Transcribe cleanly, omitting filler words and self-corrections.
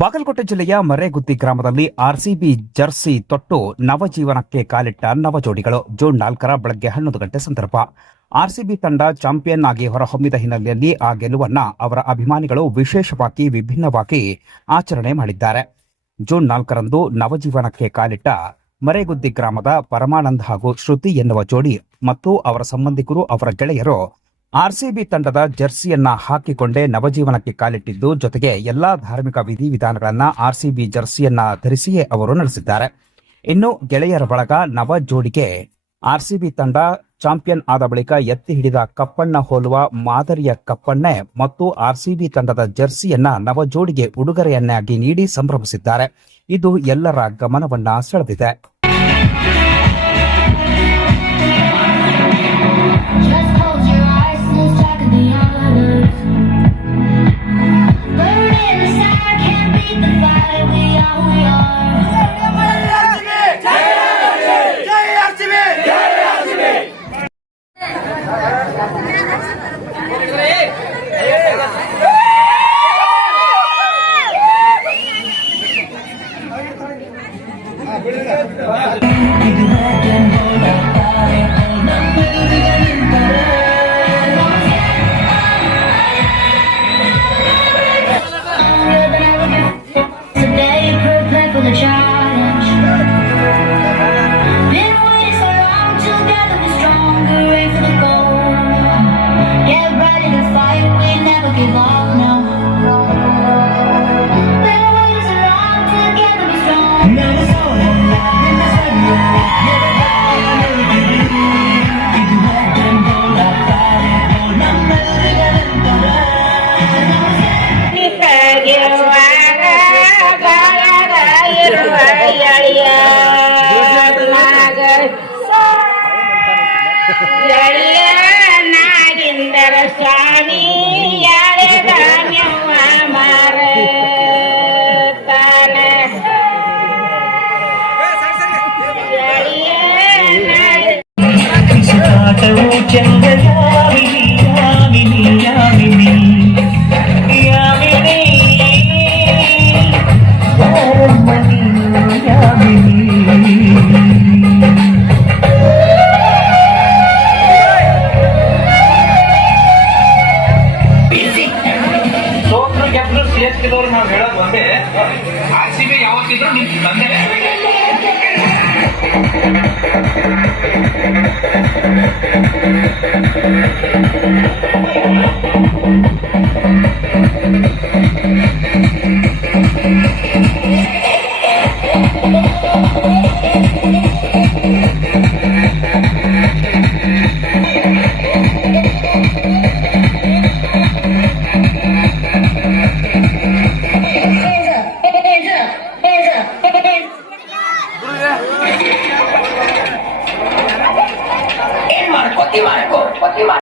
ಬಾಗಲಕೋಟೆ ಜಿಲ್ಲೆಯ ಮರೇಗುತ್ತಿ ಗ್ರಾಮದಲ್ಲಿ RCB Jersey ತೊಟ್ಟು ನವಜೀವನಕ್ಕೆ ಕಾಲಿಟ್ಟ ನವಜೋಡಿಗಳು. ಜೂನ್ 4ರ ಬೆಳಗ್ಗೆ 11 ಗಂಟೆ ಸಂದರ್ಭ. ಆರ್ಸಿಬಿ ತಂಡ ಚಾಂಪಿಯನ್ ಆಗಿ ಹೊರಹೊಮ್ಮಿದ ಹಿನ್ನೆಲೆಯಲ್ಲಿ ಆ ಗೆಲುವನ್ನ ಅವರ ಅಭಿಮಾನಿಗಳು ವಿಶೇಷವಾಗಿ ವಿಭಿನ್ನವಾಗಿ ಆಚರಣೆ ಮಾಡಿದ್ದಾರೆ. ಜೂನ್ 4ರಂದು ನವಜೀವನಕ್ಕೆ ಕಾಲಿಟ್ಟ ಮರೇಗುದ್ದಿ ಗ್ರಾಮದ ಪರಮಾನಂದ್ ಹಾಗೂ ಶ್ರುತಿ ಎನ್ನುವ ಜೋಡಿ ಮತ್ತು ಅವರ ಸಂಬಂಧಿಕರು, ಅವರ ಗೆಳೆಯರು ಆರ್ಸಿಬಿ ತಂಡದ ಜರ್ಸಿಯನ್ನ ಹಾಕಿಕೊಂಡೇ ನವಜೀವನಕ್ಕೆ ಕಾಲಿಟ್ಟಿದ್ದು, ಜೊತೆಗೆ ಎಲ್ಲಾ ಧಾರ್ಮಿಕ ವಿಧಿವಿಧಾನಗಳನ್ನ ಆರ್ಸಿಬಿ ಜರ್ಸಿಯನ್ನ ಧರಿಸಿಯೇ ಅವರು ನಡೆಸಿದ್ದಾರೆ. ಇನ್ನು ಗೆಳೆಯರ ಬಳಗ ನವ ಜೋಡಿಗೆ ಆರ್ಸಿಬಿ ತಂಡ ಚಾಂಪಿಯನ್ ಆದ ಬಳಿಕ ಎತ್ತಿ ಹಿಡಿದ ಕಪ್ಪಣ್ಣ ಹೋಲುವ ಮಾದರಿಯ ಕಪ್ಪಣ್ಣೆ ಮತ್ತು ಆರ್ಸಿಬಿ ತಂಡದ ಜರ್ಸಿಯನ್ನ ನವ ಜೋಡಿಗೆ ಉಡುಗೊರೆಯನ್ನಾಗಿ ನೀಡಿ ಸಂಭ್ರಮಿಸಿದ್ದಾರೆ. ಇದು ಎಲ್ಲರ ಗಮನವನ್ನ ಸೆಳೆದಿದೆ. ನಾಗೇಂದ್ರ ಸ್ವಾಮಿ ನಾವು ಹೇಳೋದು ಒಂದೇ, ಆರ್ಸಿಬಿ ಯಾವತ್ತಿದ್ರು ನಿಮ್ ತಂದೆ. Marco, ti marco.